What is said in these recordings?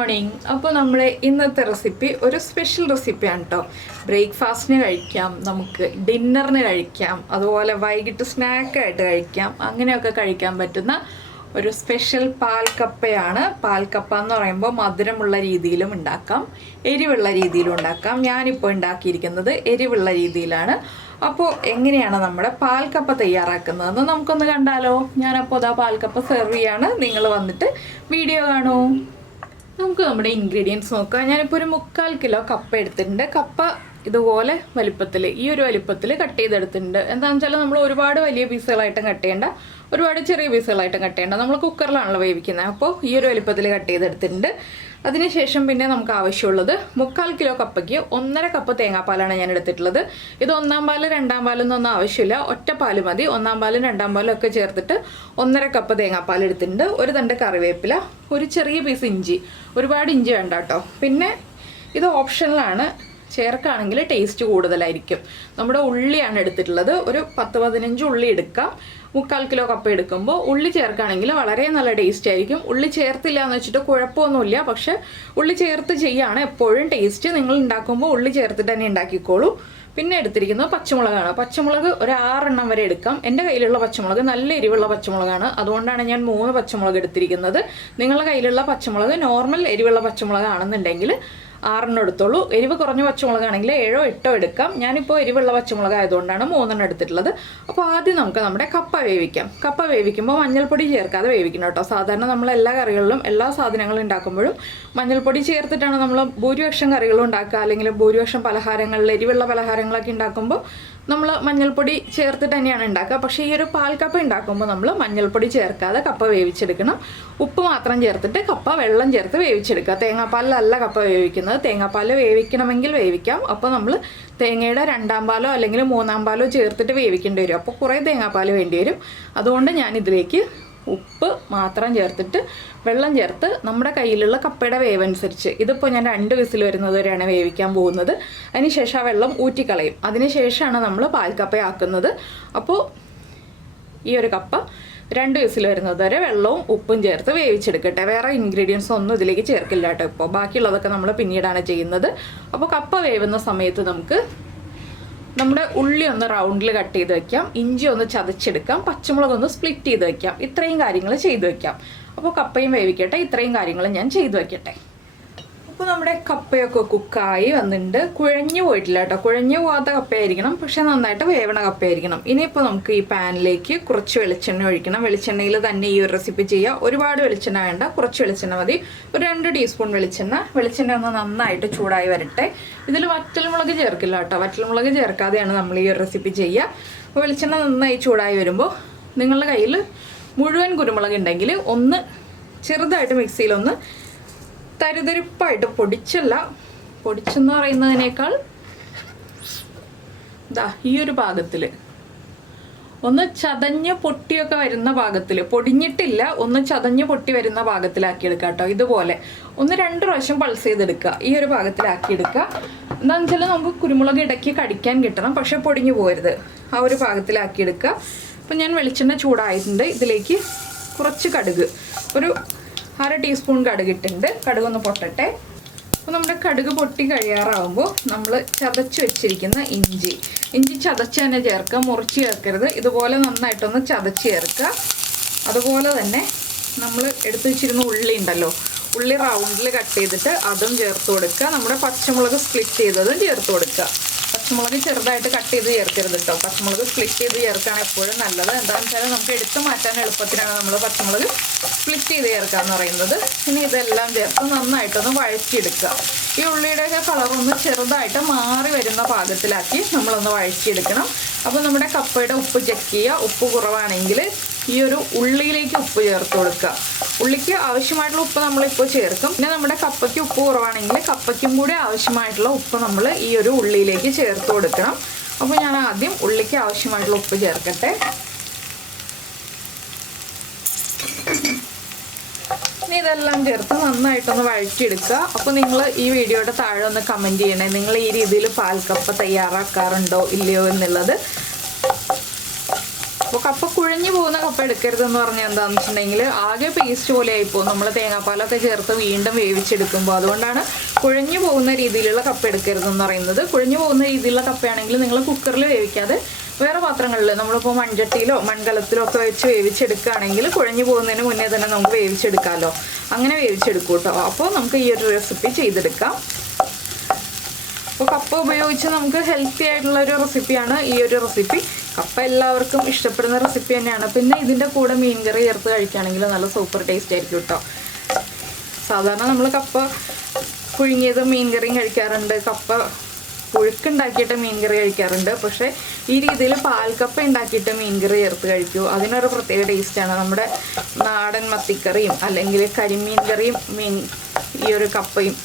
Morning. അപ്പോൾ നമ്മുടെ ഇന്നത്തെ റെസിപ്പി ഒരു സ്പെഷ്യൽ റെസിപ്പിയാണ് കേട്ടോ. ബ്രേക്ക്ഫാസ്റ്റിന് കഴിക്കാം, നമുക്ക് ഡിന്നറിന് കഴിക്കാം, അതുപോലെ വൈകിട്ട് സ്നാക്കായിട്ട് കഴിക്കാം. അങ്ങനെയൊക്കെ കഴിക്കാൻ പറ്റുന്ന ഒരു സ്പെഷ്യൽ പാൽക്കപ്പയാണ്. പാൽക്കപ്പ എന്ന് പറയുമ്പോൾ മധുരമുള്ള രീതിയിലും ഉണ്ടാക്കാം, എരിവുള്ള രീതിയിലും ഉണ്ടാക്കാം. ഞാനിപ്പോൾ ഉണ്ടാക്കിയിരിക്കുന്നത് എരിവുള്ള രീതിയിലാണ്. അപ്പോൾ എങ്ങനെയാണ് നമ്മുടെ പാൽക്കപ്പ തയ്യാറാക്കുന്നതെന്ന് നമുക്കൊന്ന് കണ്ടാലോ. ഞാനപ്പോൾ അതാ പാൽക്കപ്പ സെർവ് ചെയ്യാണ്, നിങ്ങൾ വന്നിട്ട് വീഡിയോ കാണൂ. നമുക്ക് നമ്മുടെ ഇൻഗ്രീഡിയൻസ് നോക്കാം. ഞാനിപ്പോൾ ഒരു 3/4 കിലോ കപ്പ എടുത്തിട്ടുണ്ട്. കപ്പ ഇതുപോലെ വലിപ്പത്തിൽ, ഈ ഒരു വലിപ്പത്തിൽ കട്ട് ചെയ്തെടുത്തിട്ടുണ്ട്. എന്താണെന്ന് വെച്ചാൽ നമ്മൾ ഒരുപാട് വലിയ പീസുകളായിട്ടും കട്ട് ചെയ്യേണ്ട, ഒരുപാട് ചെറിയ പീസുകളായിട്ടും കട്ട് ചെയ്യേണ്ട. നമ്മൾ കുക്കറിലാണല്ലോ വേവിക്കുന്നത്. അപ്പോൾ ഈ ഒരു വലിപ്പത്തിൽ കട്ട് ചെയ്തെടുത്തിട്ടുണ്ട്. അതിനുശേഷം പിന്നെ നമുക്ക് ആവശ്യമുള്ളത് 3/4 കിലോ കപ്പയ്ക്ക് 1.5 കപ്പ് തേങ്ങാപ്പാലാണ് ഞാൻ എടുത്തിട്ടുള്ളത്. ഇത് 1-ാം പാല് 2-ാം പാലൊന്നും ആവശ്യമില്ല, ഒറ്റ പാല് മതി. 1-ാം പാലും 2-ാം പാലും ഒക്കെ ചേർത്തിട്ട് 1.5 കപ്പ് തേങ്ങാപ്പാൽ എടുത്തിട്ടുണ്ട്. ഒരു തണ്ട് കറിവേപ്പില, ഒരു ചെറിയ പീസ് ഇഞ്ചി, ഒരുപാട് ഇഞ്ചി വേണ്ട കേട്ടോ. പിന്നെ ഇത് ഓപ്ഷനിലാണ്, ചേർക്കുകയാണെങ്കിൽ ടേസ്റ്റ് കൂടുതലായിരിക്കും. നമ്മുടെ ഉള്ളിയാണ് എടുത്തിട്ടുള്ളത്. ഒരു 10-15 ഉള്ളി എടുക്കാം. 3/4 കിലോ കപ്പ എടുക്കുമ്പോൾ ഉള്ളി ചേർക്കുകയാണെങ്കിൽ വളരെ നല്ല ടേസ്റ്റ് ആയിരിക്കും. ഉള്ളി ചേർത്തില്ല എന്ന് വെച്ചിട്ട് കുഴപ്പമൊന്നുമില്ല, പക്ഷെ ഉള്ളി ചേർത്ത് ചെയ്യുകയാണ് എപ്പോഴും ടേസ്റ്റ്. നിങ്ങൾ ഉണ്ടാക്കുമ്പോൾ ഉള്ളി ചേർത്തിട്ട് തന്നെ ഉണ്ടാക്കിക്കോളൂ. പിന്നെ എടുത്തിരിക്കുന്നത് പച്ചമുളകാണ്. പച്ചമുളക് ഒരു 6 എണ്ണം വരെ എടുക്കാം. എൻ്റെ കയ്യിലുള്ള പച്ചമുളക് നല്ല എരിവുള്ള പച്ചമുളകാണ്, അതുകൊണ്ടാണ് ഞാൻ 3 പച്ചമുളക് എടുത്തിരിക്കുന്നത്. നിങ്ങളുടെ കയ്യിലുള്ള പച്ചമുളക് നോർമൽ എരിവുള്ള പച്ചമുളകാണെന്നുണ്ടെങ്കിൽ 6 എണ്ണം എടുത്തോളൂ. എരിവ് കുറഞ്ഞ പച്ചമുളകാണെങ്കിൽ 7-8 എടുക്കാം. ഞാനിപ്പോൾ എരിവുള്ള പച്ചമുളക് ആയതുകൊണ്ടാണ് 3 എണ്ണം എടുത്തിട്ടുള്ളത്. അപ്പോൾ ആദ്യം നമുക്ക് നമ്മുടെ കപ്പ വേവിക്കാം. കപ്പ വേവിക്കുമ്പോൾ മഞ്ഞൾപ്പൊടി ചേർക്കാതെ വേവിക്കണം കേട്ടോ. സാധാരണ നമ്മൾ എല്ലാ കറികളിലും എല്ലാ സാധനങ്ങളും ഉണ്ടാക്കുമ്പോഴും മഞ്ഞൾപ്പൊടി ചേർത്തിട്ടാണ് നമ്മൾ ഭൂരിപക്ഷം കറികളും ഉണ്ടാക്കുക, അല്ലെങ്കിൽ ഭൂരിപക്ഷം പലഹാരങ്ങളിൽ എരിവുള്ള പലഹാരങ്ങളൊക്കെ ഉണ്ടാക്കുമ്പോൾ നമ്മൾ മഞ്ഞൾപ്പൊടി ചേർത്തിട്ട് തന്നെയാണ് ഉണ്ടാക്കുക. പക്ഷേ ഈ ഒരു പാൽക്കപ്പ ഉണ്ടാക്കുമ്പോൾ നമ്മൾ മഞ്ഞൾപ്പൊടി ചേർക്കാതെ കപ്പ വേവിച്ചെടുക്കണം. ഉപ്പ് മാത്രം ചേർത്തിട്ട് കപ്പ വെള്ളം ചേർത്ത് വേവിച്ചെടുക്കുക. തേങ്ങാപ്പാലിലല്ല കപ്പ വേവിക്കുന്നത്. തേങ്ങാപ്പാൽ വേവിക്കണമെങ്കിൽ വേവിക്കാം. അപ്പോൾ നമ്മൾ തേങ്ങയുടെ 2-ാം പാലോ അല്ലെങ്കിൽ 3-ാം പാലോ ചേർത്തിട്ട് വേവിക്കേണ്ടി വരും. അപ്പോൾ കുറേ തേങ്ങാപ്പാൽ വേണ്ടി വരും. അതുകൊണ്ട് ഞാനിതിലേക്ക് ഉപ്പ് മാത്രം ചേർത്തിട്ട് വെള്ളം ചേർത്ത് നമ്മുടെ കയ്യിലുള്ള കപ്പയുടെ വേവനുസരിച്ച്, ഇതിപ്പോൾ ഞാൻ 2 വിസിൽ വരുന്നത് വരെയാണ് വേവിക്കാൻ പോകുന്നത്. അതിനുശേഷം ആ വെള്ളം ഊറ്റിക്കളയും. അതിനുശേഷമാണ് നമ്മൾ പാൽക്കപ്പയാക്കുന്നത്. അപ്പോൾ ഈ ഒരു കപ്പ 2 വിസിൽ വരുന്നത് വരെ വെള്ളവും ഉപ്പും ചേർത്ത് വേവിച്ചെടുക്കട്ടെ. വേറെ ഇൻഗ്രീഡിയൻസ് ഒന്നും ഇതിലേക്ക് ചേർക്കില്ല കേട്ടോ. ഇപ്പോൾ ബാക്കിയുള്ളതൊക്കെ നമ്മൾ പിന്നീടാണ് ചെയ്യുന്നത്. അപ്പോൾ കപ്പ വേവുന്ന സമയത്ത് നമുക്ക് നമ്മുടെ ഉള്ളി ഒന്ന് റൗണ്ടിൽ കട്ട് ചെയ്ത് വെക്കാം, ഇഞ്ചി ഒന്ന് ചതച്ചെടുക്കാം, പച്ചമുളക് ഒന്ന് സ്പ്ലിറ്റ് ചെയ്ത് വെക്കാം. ഇത്രയും കാര്യങ്ങൾ ചെയ്ത് വെക്കാം. അപ്പോൾ കപ്പയും വേവിക്കട്ടെ, ഇത്രയും കാര്യങ്ങൾ ഞാൻ ചെയ്തു വെക്കട്ടെ. അപ്പോൾ നമ്മുടെ കപ്പയൊക്കെ കുക്കായി വന്നിട്ടുണ്ട്. കുഴഞ്ഞു പോയിട്ടില്ല കേട്ടോ. കുഴഞ്ഞു പോകാത്ത കപ്പയായിരിക്കണം, പക്ഷെ നന്നായിട്ട് വേവണ കപ്പയായിരിക്കണം. ഇനിയിപ്പോൾ നമുക്ക് ഈ പാനിലേക്ക് കുറച്ച് വെളിച്ചെണ്ണ ഒഴിക്കണം. വെളിച്ചെണ്ണയിൽ തന്നെ ഈ ഒരു റെസിപ്പി ചെയ്യുക. ഒരുപാട് വെളിച്ചെണ്ണ വേണ്ട, കുറച്ച് വെളിച്ചെണ്ണ മതി. ഒരു 2 ടീസ്പൂൺ വെളിച്ചെണ്ണ. വെളിച്ചെണ്ണ ഒന്ന് നന്നായിട്ട് ചൂടായി വരട്ടെ. ഇതിൽ വറ്റൽമുളക് ചേർക്കില്ല കേട്ടോ. വറ്റൽമുളക് ചേർക്കാതെയാണ് നമ്മൾ ഈ ഒരു റെസിപ്പി ചെയ്യുക. അപ്പോൾ വെളിച്ചെണ്ണ നന്നായി ചൂടായി വരുമ്പോൾ നിങ്ങളുടെ കയ്യിൽ മുഴുവൻ കുരുമുളക് ഉണ്ടെങ്കിൽ ഒന്ന് ചെറുതായിട്ട് മിക്സിയിലൊന്ന് തരിതരിപ്പായിട്ട്, പൊടിച്ചെന്ന് പറയുന്നതിനേക്കാൾ ഈ ഒരു പാകത്തിൽ ഒന്ന് ചതഞ്ഞ് പൊട്ടിയൊക്കെ വരുന്ന പാകത്തിൽ, പൊടിഞ്ഞിട്ടില്ല, ഒന്ന് ചതഞ്ഞ് പൊട്ടി വരുന്ന പാകത്തിലാക്കിയെടുക്കുക കേട്ടോ. ഇതുപോലെ ഒന്ന് 2 പ്രാവശ്യം പൾസ് ചെയ്തെടുക്കുക. ഈ ഒരു പാകത്തിലാക്കിയെടുക്കുക. എന്താണെന്ന് വെച്ചാൽ നമുക്ക് കുരുമുളക് ഇടയ്ക്ക് കടിക്കാൻ കിട്ടണം, പക്ഷെ പൊടിഞ്ഞു പോകരുത്. ആ ഒരു പാകത്തിലാക്കിയെടുക്കുക. അപ്പം ഞാൻ വെളിച്ചെണ്ണ ചൂടായിട്ടുണ്ട്. ഇതിലേക്ക് കുറച്ച് കടുക്, ഒരു 1/2 ടീസ്പൂൺ കടുക് ഇട്ടുണ്ട്. കടുകൊന്ന് പൊട്ടട്ടെ. അപ്പോൾ നമ്മുടെ കടുക് പൊട്ടി കഴിയാറാവുമ്പോൾ നമ്മൾ ചതച്ച് വെച്ചിരിക്കുന്ന ഇഞ്ചി ചതച്ച് തന്നെ ചേർക്കുക, മുറിച്ച് ചേർക്കരുത്. ഇതുപോലെ നന്നായിട്ടൊന്ന് ചതച്ച് ചേർക്കുക. അതുപോലെ തന്നെ നമ്മൾ എടുത്തു വെച്ചിരുന്ന ഉള്ളി ഉണ്ടല്ലോ, ഉള്ളി റൗണ്ടിൽ കട്ട് ചെയ്തിട്ട് അതും ചേർത്ത് കൊടുക്കുക. നമ്മുടെ പച്ചമുളക് സ്പ്ലിറ്റ് ചെയ്തതും ചേർത്ത് കൊടുക്കുക. പച്ചമുളക് ചെറുതായിട്ട് കട്ട് ചെയ്ത് ചേർക്കരുത് കേട്ടോ. പച്ചമുളക് സ്പ്ലിറ്റ് ചെയ്ത് ചേർക്കുകയാണ് എപ്പോഴും നല്ലത്. എന്താണെന്ന് വെച്ചാൽ നമുക്ക് എടുത്ത് മാറ്റാൻ എളുപ്പത്തിനാണ് നമ്മൾ പച്ചമുളക് സ്പ്ലിറ്റ് ചെയ്ത് ചേർക്കുക എന്ന് പറയുന്നത്. ഇനി ഇതെല്ലാം ചേർത്ത് നന്നായിട്ടൊന്ന് വഴറ്റിയെടുക്കുക. ഈ ഉള്ളിയുടെയൊക്കെ കളറൊന്ന് ചെറുതായിട്ട് മാറി വരുന്ന പാകത്തിലാക്കി നമ്മളൊന്ന് വഴറ്റിയെടുക്കണം. അപ്പോൾ നമ്മുടെ കപ്പയുടെ ഉപ്പ് ചെക്ക് ചെയ്യുക. ഉപ്പ് കുറവാണെങ്കിൽ ഈ ഒരു ഉള്ളിയിലേക്ക് ഉപ്പ് ചേർത്ത് കൊടുക്കുക. ഉള്ളിക്ക് ആവശ്യമായിട്ടുള്ള ഉപ്പ് നമ്മളിപ്പോൾ ചേർക്കും. പിന്നെ നമ്മുടെ കപ്പയ്ക്ക് ഉപ്പ് കുറവാണെങ്കിൽ കപ്പയ്ക്കും കൂടി ആവശ്യമായിട്ടുള്ള ഉപ്പ് നമ്മൾ ഈ ഒരു ഉള്ളിയിലേക്ക് ചേർത്ത് കൊടുക്കണം. അപ്പോൾ ഞാൻ ആദ്യം ഉള്ളിക്ക് ആവശ്യമായിട്ടുള്ള ഉപ്പ് ചേർക്കട്ടെ. ഇനി ഇതെല്ലാം ചേർത്ത് നന്നായിട്ടൊന്ന് വഴറ്റിയെടുക്കുക. അപ്പോൾ നിങ്ങൾ ഈ വീഡിയോയുടെ താഴെ ഒന്ന് കമൻറ്റ് ചെയ്യണേ, നിങ്ങൾ ഈ രീതിയിൽ പാൽക്കപ്പ തയ്യാറാക്കാറുണ്ടോ ഇല്ലയോ എന്നുള്ളത്. അപ്പോൾ അപ്പോൾ കപ്പ കുഴഞ്ഞു പോകുന്ന കപ്പ എടുക്കരുതെന്ന് പറഞ്ഞാൽ എന്താണെന്ന് വെച്ചിട്ടുണ്ടെങ്കിൽ ആകെ പേസ്റ്റ് പോലെ ആയിപ്പോൾ നമ്മൾ തേങ്ങാപ്പാലൊക്കെ ചേർത്ത് വീണ്ടും വേവിച്ചെടുക്കുമ്പോൾ. അതുകൊണ്ടാണ് കുഴഞ്ഞു പോകുന്ന രീതിയിലുള്ള കപ്പ എടുക്കരുതെന്ന് പറയുന്നത്. കുഴഞ്ഞു പോകുന്ന രീതിയിലുള്ള കപ്പയാണെങ്കിൽ നിങ്ങൾ കുക്കറിൽ വേവിക്കാതെ വേറെ പാത്രങ്ങളിൽ നമ്മളിപ്പോൾ മൺചട്ടിയിലോ മൺകലത്തിലോ ഒക്കെ വെച്ച് വേവിച്ചെടുക്കുകയാണെങ്കിൽ കുഴഞ്ഞു പോകുന്നതിന് മുന്നേ തന്നെ നമുക്ക് വേവിച്ചെടുക്കാമല്ലോ. അങ്ങനെ വേവിച്ചെടുക്കും കേട്ടോ. അപ്പോൾ നമുക്ക് ഈ ഒരു റെസിപ്പി ചെയ്തെടുക്കാം. അപ്പോൾ കപ്പ ഉപയോഗിച്ച് നമുക്ക് ഹെൽത്തി ആയിട്ടുള്ള ഒരു റെസിപ്പിയാണ് ഈ ഒരു റെസിപ്പി. കപ്പ എല്ലാവർക്കും ഇഷ്ടപ്പെടുന്ന റെസിപ്പി തന്നെയാണ്. പിന്നെ ഇതിൻ്റെ കൂടെ മീൻകറി ചേർത്ത് കഴിക്കുകയാണെങ്കിൽ നല്ല സൂപ്പർ ടേസ്റ്റ് ആയിരിക്കും കേട്ടോ. സാധാരണ നമ്മൾ കപ്പ പുഴുങ്ങിയത് മീൻകറിയും കഴിക്കാറുണ്ട്, കപ്പ പുഴുക്കുണ്ടാക്കിയിട്ട് മീൻകറി കഴിക്കാറുണ്ട്. പക്ഷേ ഈ രീതിയിൽ പാൽക്കപ്പ ഉണ്ടാക്കിയിട്ട് മീൻകറി ചേർത്ത് കഴിക്കൂ, അതിനൊരു പ്രത്യേക ടേസ്റ്റാണ്. നമ്മുടെ നാടൻ മത്തിക്കറിയും അല്ലെങ്കിൽ കരിമീൻ കറിയും ഈ ഒരു കപ്പയും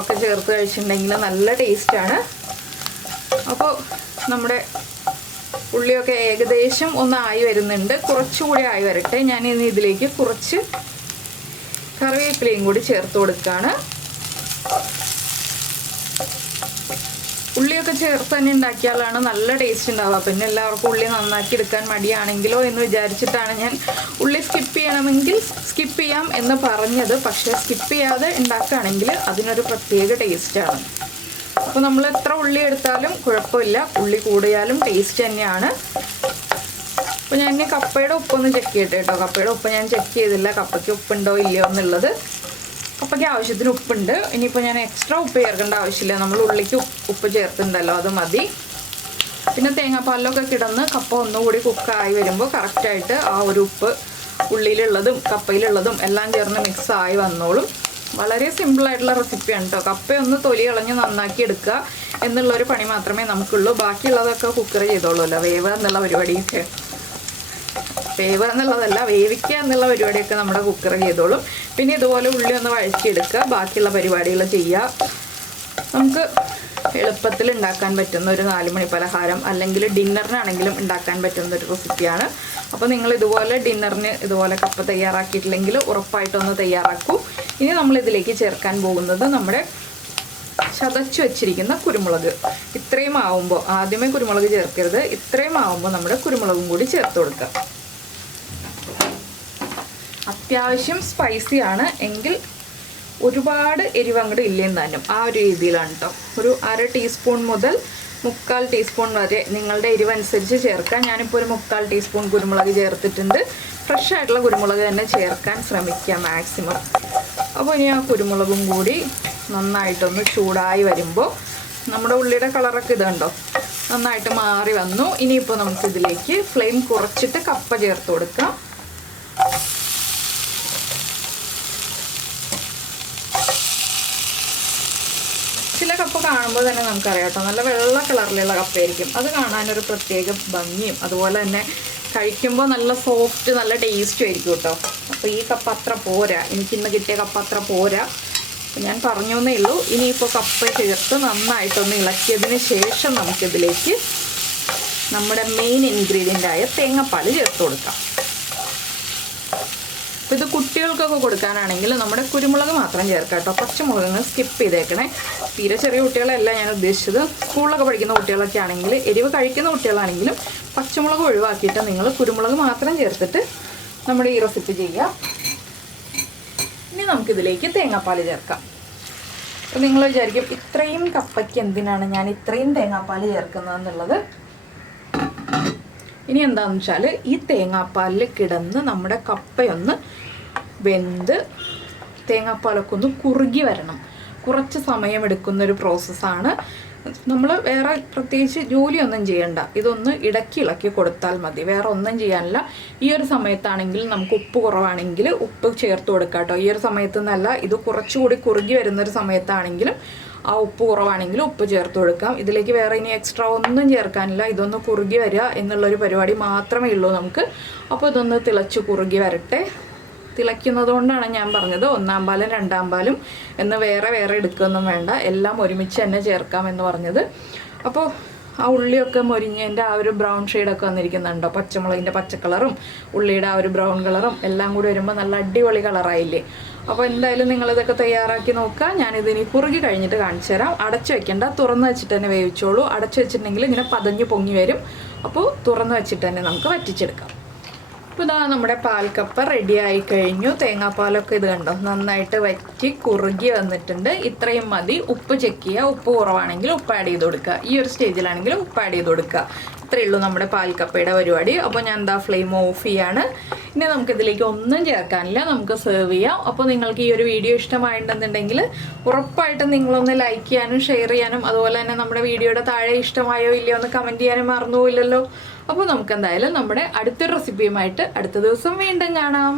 ഒക്കെ ചേർത്ത് കഴിച്ചിട്ടുണ്ടെങ്കിൽ നല്ല ടേസ്റ്റാണ്. അപ്പോൾ നമ്മുടെ ഉള്ളിയൊക്കെ ഏകദേശം ഒന്ന് ആയി വരുന്നുണ്ട്, കുറച്ചുകൂടി ആയി വരട്ടെ. ഞാൻ ഇനി ഇതിലേക്ക് കുറച്ച് കറിവേപ്പിലയും കൂടി ചേർത്ത് കൊടുക്കുകയാണ്. ഉള്ളിയൊക്കെ ചേർത്ത് തന്നെ ഉണ്ടാക്കിയാലാണ് നല്ല ടേസ്റ്റ് ഉണ്ടാവുക. പിന്നെ എല്ലാവർക്കും ഉള്ളി നന്നാക്കി എടുക്കാൻ മടിയാണെങ്കിലോ എന്ന് വിചാരിച്ചിട്ടാണ് ഞാൻ ഉള്ളി സ്കിപ്പ് ചെയ്യണമെങ്കിൽ സ്കിപ്പ് ചെയ്യാം എന്ന് പറഞ്ഞത്. പക്ഷേ സ്കിപ്പ് ചെയ്യാതെ ഉണ്ടാക്കുകയാണെങ്കിൽ അതിനൊരു പ്രത്യേക ടേസ്റ്റാണ്. അപ്പോൾ നമ്മൾ എത്ര ഉള്ളി എടുത്താലും കുഴപ്പമില്ല, ഉള്ളി കൂടിയാലും ടേസ്റ്റ് തന്നെയാണ്. അപ്പോൾ ഞാൻ ഇനി കപ്പയുടെ ഉപ്പൊന്ന് ചെക്ക് ചെയ്യട്ടെ കേട്ടോ. കപ്പയുടെ ഉപ്പ് ഞാൻ ചെക്ക് ചെയ്തില്ല, കപ്പയ്ക്ക് ഉപ്പുണ്ടോ ഇല്ലയോ എന്നുള്ളത്. കപ്പയ്ക്ക് ആവശ്യത്തിന് ഉപ്പുണ്ട്. ഇനിയിപ്പോൾ ഞാൻ എക്സ്ട്രാ ഉപ്പ് ചേർക്കേണ്ട ആവശ്യമില്ല, നമ്മൾ ഉള്ളിക്ക് ഉപ്പ് ചേർത്തിട്ടുണ്ടല്ലോ, അത് മതി. പിന്നെ തേങ്ങാപ്പാലിലൊക്കെ കിടന്ന് കപ്പ ഒന്നുകൂടി കുക്കായി വരുമ്പോൾ കറക്റ്റായിട്ട് ആ ഒരു ഉപ്പ് ഉള്ളിയിലുള്ളതും കപ്പയിലുള്ളതും എല്ലാം ചേർന്ന് മിക്സ് ആയി വന്നോളും. വളരെ സിമ്പിളായിട്ടുള്ള റെസിപ്പിയാണ് കേട്ടോ. കപ്പയൊന്ന് തൊലി കളഞ്ഞ് നന്നാക്കി എടുക്കുക എന്നുള്ളൊരു പണി മാത്രമേ നമുക്കുള്ളൂ. ബാക്കിയുള്ളതൊക്കെ കുക്കർ ചെയ്തോളൂല്ലോ. വേവുക എന്നുള്ള പരിപാടിയൊക്കെ, വേവുക എന്നുള്ളതല്ല, വേവിക്കുക എന്നുള്ള പരിപാടിയൊക്കെ നമ്മുടെ കുക്കർ ചെയ്തോളും. പിന്നെ ഇതുപോലെ ഉള്ളി ഒന്ന് വഴറ്റിയെടുക്കുക, ബാക്കിയുള്ള പരിപാടികൾ ചെയ്യുക. നമുക്ക് എളുപ്പത്തിൽ ഉണ്ടാക്കാൻ പറ്റുന്ന ഒരു 4 മണി പലഹാരം അല്ലെങ്കിൽ ഡിന്നറിനാണെങ്കിലും ഉണ്ടാക്കാൻ പറ്റുന്ന ഒരു റെസിപ്പിയാണ്. അപ്പോൾ നിങ്ങൾ ഇതുപോലെ ഡിന്നറിന് ഇതുപോലെ കപ്പ തയ്യാറാക്കിയിട്ടില്ലെങ്കിൽ ഉറപ്പായിട്ടൊന്ന് തയ്യാറാക്കൂ. ഇനി നമ്മളിതിലേക്ക് ചേർക്കാൻ പോകുന്നത് നമ്മുടെ ചതച്ച് വെച്ചിരിക്കുന്ന കുരുമുളക്. ഇത്രയും ആവുമ്പോൾ, ആദ്യമേ കുരുമുളക് ചേർക്കരുത്, ഇത്രയും ആവുമ്പോൾ നമ്മുടെ കുരുമുളകും കൂടി ചേർത്ത് കൊടുക്കുക. അത്യാവശ്യം സ്പൈസിയാണ് എങ്കിൽ ഒരുപാട് എരിവങ്ങട് ഇല്ലെന്നാലും ആ ഒരു രീതിയിലാണ് കേട്ടോ. ഒരു 1/2 ടീസ്പൂൺ മുതൽ 3/4 ടീസ്പൂൺ വരെ നിങ്ങളുടെ എരിവനുസരിച്ച് ചേർക്കാം. ഞാനിപ്പോൾ ഒരു 3/4 ടീസ്പൂൺ കുരുമുളക് ചേർത്തിട്ടുണ്ട്. ഫ്രഷ് ആയിട്ടുള്ള കുരുമുളക് തന്നെ ചേർക്കാൻ ശ്രമിക്കുക മാക്സിമം. അപ്പോൾ ഇനി ആ കുരുമുളകും കൂടി നന്നായിട്ടൊന്ന് ചൂടായി വരുമ്പോൾ നമ്മുടെ ഉള്ളിയുടെ കളറൊക്കെ ഇതുണ്ടോ നന്നായിട്ട് മാറി വന്നു. ഇനിയിപ്പോൾ നമുക്കിതിലേക്ക് ഫ്ലെയിം കുറച്ചിട്ട് കപ്പ ചേർത്ത് കൊടുക്കാം. ചില കപ്പ കാണുമ്പോൾ തന്നെ നമുക്കറിയാം കേട്ടോ, നല്ല വെള്ള കളറിലുള്ള കപ്പയായിരിക്കും. അത് കാണാനൊരു പ്രത്യേക ഭംഗിയും അതുപോലെ തന്നെ കഴിക്കുമ്പോൾ നല്ല സോഫ്റ്റ് നല്ല ടേസ്റ്റും ആയിരിക്കും കേട്ടോ. അപ്പോൾ ഈ കപ്പ അത്ര പോരാ, എനിക്കിന്ന് കിട്ടിയ കപ്പ അത്ര പോരാ, ഞാൻ പറഞ്ഞു എന്നേ ഉള്ളൂ. ഇനിയിപ്പോൾ കപ്പ ചേർത്ത് നന്നായിട്ടൊന്ന് ഇളക്കിയതിന് ശേഷം നമുക്കിതിലേക്ക് നമ്മുടെ മെയിൻ ഇൻഗ്രീഡിയൻ്റായ തേങ്ങാപ്പാൽ ചേർത്ത് കൊടുക്കാം. അപ്പോൾ ഇത് കുട്ടികൾക്കൊക്കെ കൊടുക്കാനാണെങ്കിൽ നമ്മുടെ കുരുമുളക് മാത്രം ചേർക്കാം കേട്ടോ. പച്ചമുളക് സ്കിപ്പ് ചെയ്തേക്കണേ. തീരെ ചെറിയ കുട്ടികളല്ല ഞാൻ ഉദ്ദേശിച്ചത്. സ്കൂളിലൊക്കെ പഠിക്കുന്ന കുട്ടികളൊക്കെ ആണെങ്കിൽ, എരിവ് കഴിക്കുന്ന കുട്ടികളാണെങ്കിലും പച്ചമുളക് ഒഴിവാക്കിയിട്ട് നിങ്ങൾ കുരുമുളക് മാത്രം ചേർത്തിട്ട് നമ്മുടെ ഈ റെസിപ്പി ചെയ്യുക. ഇനി നമുക്കിതിലേക്ക് തേങ്ങാപ്പാൽ ചേർക്കാം. അപ്പോൾ നിങ്ങൾ വിചാരിക്കും ഇത്രയും കപ്പയ്ക്ക് എന്തിനാണ് ഞാൻ ഇത്രയും തേങ്ങാപ്പാൽ ചേർക്കുന്നതെന്നുള്ളത്. ഇനി എന്താണെന്ന് വെച്ചാൽ ഈ തേങ്ങാപ്പാലിൽ കിടന്ന് നമ്മുടെ കപ്പയൊന്ന് വെന്ത് തേങ്ങാപ്പാലൊക്കെ ഒന്ന് കുറുകി വരണം. കുറച്ച് സമയമെടുക്കുന്നൊരു പ്രോസസ്സാണ്. നമ്മൾ വേറെ പ്രത്യേകിച്ച് ജോലിയൊന്നും ചെയ്യണ്ട, ഇതൊന്ന് ഇടയ്ക്ക് ഇളക്കി കൊടുത്താൽ മതി, വേറെ ഒന്നും ചെയ്യാനില്ല. ഈ ഒരു സമയത്താണെങ്കിൽ നമുക്ക് ഉപ്പ് കുറവാണെങ്കിൽ ഉപ്പ് ചേർത്ത് കൊടുക്കാം കേട്ടോ. ഈ ഒരു സമയത്ത് നിന്നല്ല, ഇത് കുറച്ചുകൂടി കുറുകി വരുന്നൊരു സമയത്താണെങ്കിലും ആ ഉപ്പ് കുറവാണെങ്കിൽ ഉപ്പ് ചേർത്ത് കൊടുക്കാം. ഇതിലേക്ക് വേറെ ഇനി എക്സ്ട്രാ ഒന്നും ചേർക്കാനില്ല, ഇതൊന്ന് കുറുകി വരിക എന്നുള്ളൊരു പരിപാടി മാത്രമേ ഉള്ളൂ നമുക്ക്. അപ്പോൾ ഇതൊന്ന് തിളച്ച് കുറുകി വരട്ടെ. തിളയ്ക്കുന്നത് കൊണ്ടാണ് ഞാൻ പറഞ്ഞത് 1-ാം പാലും 2-ാം പാലും എന്ന് വേറെ വേറെ എടുക്കുകയൊന്നും വേണ്ട, എല്ലാം ഒരുമിച്ച് തന്നെ ചേർക്കാം എന്ന് പറഞ്ഞത്. അപ്പോൾ ആ ഉള്ളിയൊക്കെ മൊരിഞ്ഞതിൻ്റെ ആ ഒരു ബ്രൗൺ ഷെയ്ഡൊക്കെ വന്നിരിക്കുന്നുണ്ടോ, പച്ചമുളകിൻ്റെ പച്ചക്കളറും ഉള്ളിയുടെ ആ ഒരു ബ്രൗൺ കളറും എല്ലാം കൂടി വരുമ്പോൾ നല്ല അടിപൊളി കളറായില്ലേ. അപ്പോൾ എന്തായാലും നിങ്ങളിതൊക്കെ തയ്യാറാക്കി നോക്കുക. ഞാനിതിനി കുറുകി കഴിഞ്ഞിട്ട് കാണിച്ചു തരാം. അടച്ചു വെക്കേണ്ട, തുറന്ന് വെച്ചിട്ട് തന്നെ വേവിച്ചോളൂ. അടച്ചു വെച്ചിട്ടുണ്ടെങ്കിൽ ഇങ്ങനെ പതഞ്ഞ് പൊങ്ങി വരും. അപ്പോൾ തുറന്ന് വെച്ചിട്ട് തന്നെ നമുക്ക് വറ്റിച്ചെടുക്കാം. അപ്പോൾ ഇതാ നമ്മുടെ പാൽക്കപ്പ റെഡി ആയി കഴിഞ്ഞു. തേങ്ങാപ്പാലൊക്കെ ഇത് കണ്ടോ നന്നായിട്ട് വറ്റി കുറുകി വന്നിട്ടുണ്ട്. ഇത്രയും മതി. ഉപ്പ് ചെക്ക് ചെയ്യുക. ഉപ്പ് കുറവാണെങ്കിൽ ഉപ്പ് ആഡ് ചെയ്ത് കൊടുക്കുക. ഈ ഒരു സ്റ്റേജിലാണെങ്കിൽ ഉപ്പ് ആഡ് ചെയ്ത് കൊടുക്കുക. ഇത്രയേ ഉള്ളൂ നമ്മുടെ പാൽക്കപ്പയുടെ പരിപാടി. അപ്പോൾ ഞാൻ എന്താ ഫ്ലെയിം ഓഫ് ചെയ്യാണ്. ഇനി നമുക്കിതിലേക്ക് ഒന്നും ചേർക്കാനില്ല, നമുക്ക് സെർവ് ചെയ്യാം. അപ്പോൾ നിങ്ങൾക്ക് ഈ ഒരു വീഡിയോ ഇഷ്ടമായിട്ടുണ്ടെന്നുണ്ടെങ്കിൽ ഉറപ്പായിട്ടും നിങ്ങളൊന്ന് ലൈക്ക് ചെയ്യാനും ഷെയർ ചെയ്യാനും അതുപോലെ തന്നെ നമ്മുടെ വീഡിയോയുടെ താഴെ ഇഷ്ടമായോ ഇല്ലയോ എന്ന് കമൻറ്റ് ചെയ്യാനും മറന്നുപോയില്ലല്ലോ. അപ്പോൾ നമുക്ക് എന്തായാലും നമ്മുടെ അടുത്തൊരു റെസിപ്പിയുമായിട്ട് അടുത്ത ദിവസം വീണ്ടും കാണാം.